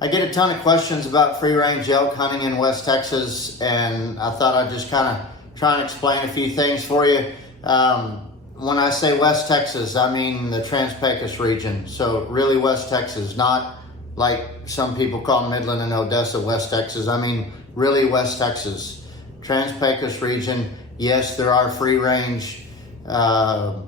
I get a ton of questions about free-range elk hunting in West Texas, and I thought I'd just kind of try and explain a few things for you. When I say West Texas, I mean the Trans-Pesos region. So really West Texas, not like some people call Midland and Odessa West Texas. I mean really West Texas. Trans-Pesos region, yes, there are free-range elk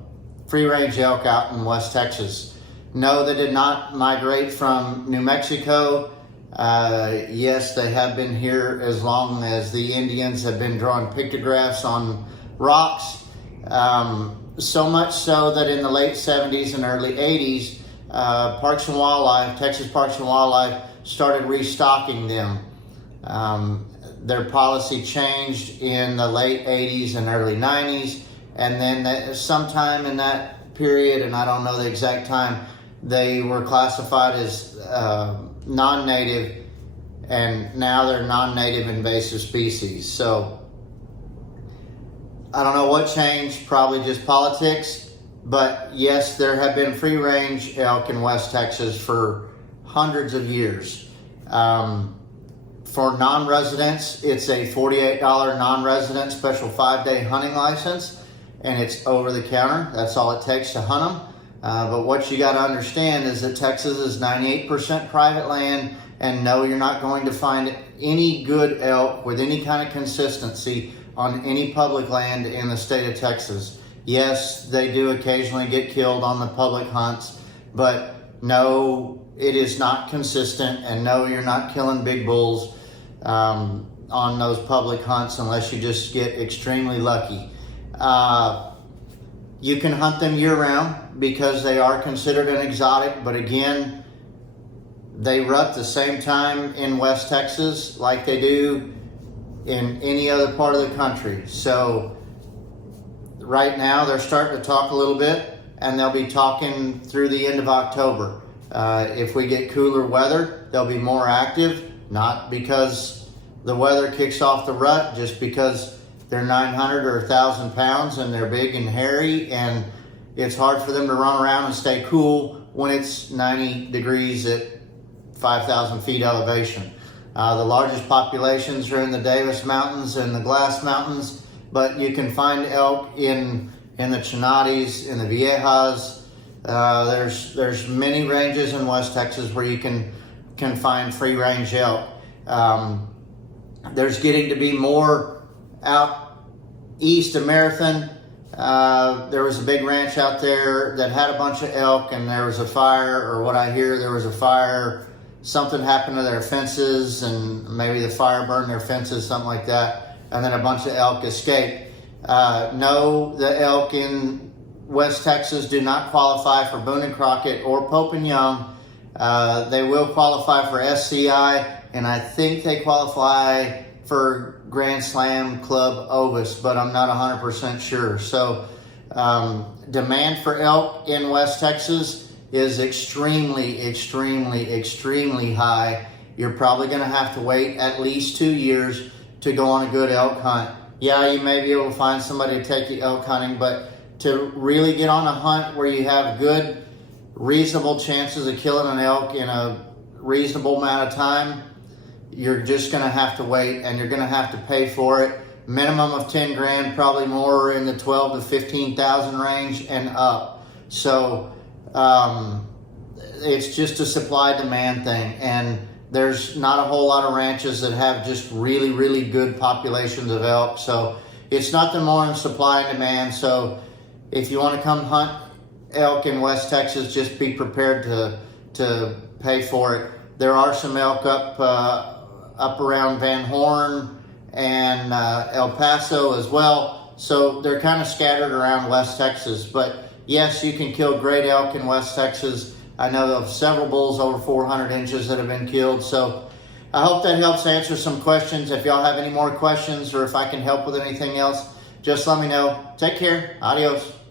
out in West Texas. No, they did not migrate from New Mexico. Yes, they have been here as long as the Indians have been drawing pictographs on rocks. So much so that in the late 70s and early 80s, Parks and Wildlife, Texas Parks and Wildlife started restocking them. Their policy changed in the late 80s and early 90s, and then sometime in that period, and I don't know the exact time, they were classified as non-native, and now they're non-native invasive species. So I don't know what changed, probably just politics, but yes, there have been free-range elk in West Texas for hundreds of years. For non-residents, it's a $48 non-resident special 5-day hunting license, and it's over the counter. That's all it takes to hunt them. But what you got to understand is that Texas is 98% private land, and no, you're not going to find any good elk with any kind of consistency on any public land in the state of Texas. Yes, they do occasionally get killed on the public hunts, but no, it is not consistent, and no, you're not killing big bulls on those public hunts unless you just get extremely lucky. You can hunt them year-round because they are considered an exotic, but again, they rut the same time in West Texas like they do in any other part of the country. So right now they're starting to talk a little bit, and they'll be talking through the end of October. If we get cooler weather, they'll be more active, not because the weather kicks off the rut, just because they're 900 or 1,000 pounds and they're big and hairy, and it's hard for them to run around and stay cool when it's 90 degrees at 5,000 feet elevation. The largest populations are in the Davis Mountains and the Glass Mountains, but you can find elk in the Chinatis, in the Viejas. There's many ranges in West Texas where you can find free range elk. There's getting to be more out east of Marathon. There was a big ranch out there that had a bunch of elk, and there was a fire, or what I hear, there was a fire. Something happened to their fences, and maybe the fire burned their fences, something like that, and then a bunch of elk escaped. No, the elk in West Texas do not qualify for Boone and Crockett or Pope and Young. They will qualify for SCI, and I think they qualify for Grand Slam Club Ovis, but I'm not 100% sure. So demand for elk in West Texas is extremely high. You're probably going to have to wait at least 2 years to go on a good elk hunt. Yeah, you may be able to find somebody to take you elk hunting, but to really get on a hunt where you have good, reasonable chances of killing an elk in a reasonable amount of time, you're just going to have to wait, and you're going to have to pay for it. Minimum of 10 grand, probably more in the 12 to 15,000 range and up. So it's just a supply demand thing, and there's not a whole lot of ranches that have just really good populations of elk. So it's nothing more than supply and demand. So if you want to come hunt elk in West Texas, just be prepared to pay for it. There are some elk up around Van Horn and El Paso as well. So they're kind of scattered around West Texas. But yes, you can kill great elk in West Texas. I know of several bulls over 400 inches that have been killed. So I hope that helps answer some questions. If y'all have any more questions, or if I can help with anything else, just let me know. Take care. Adios.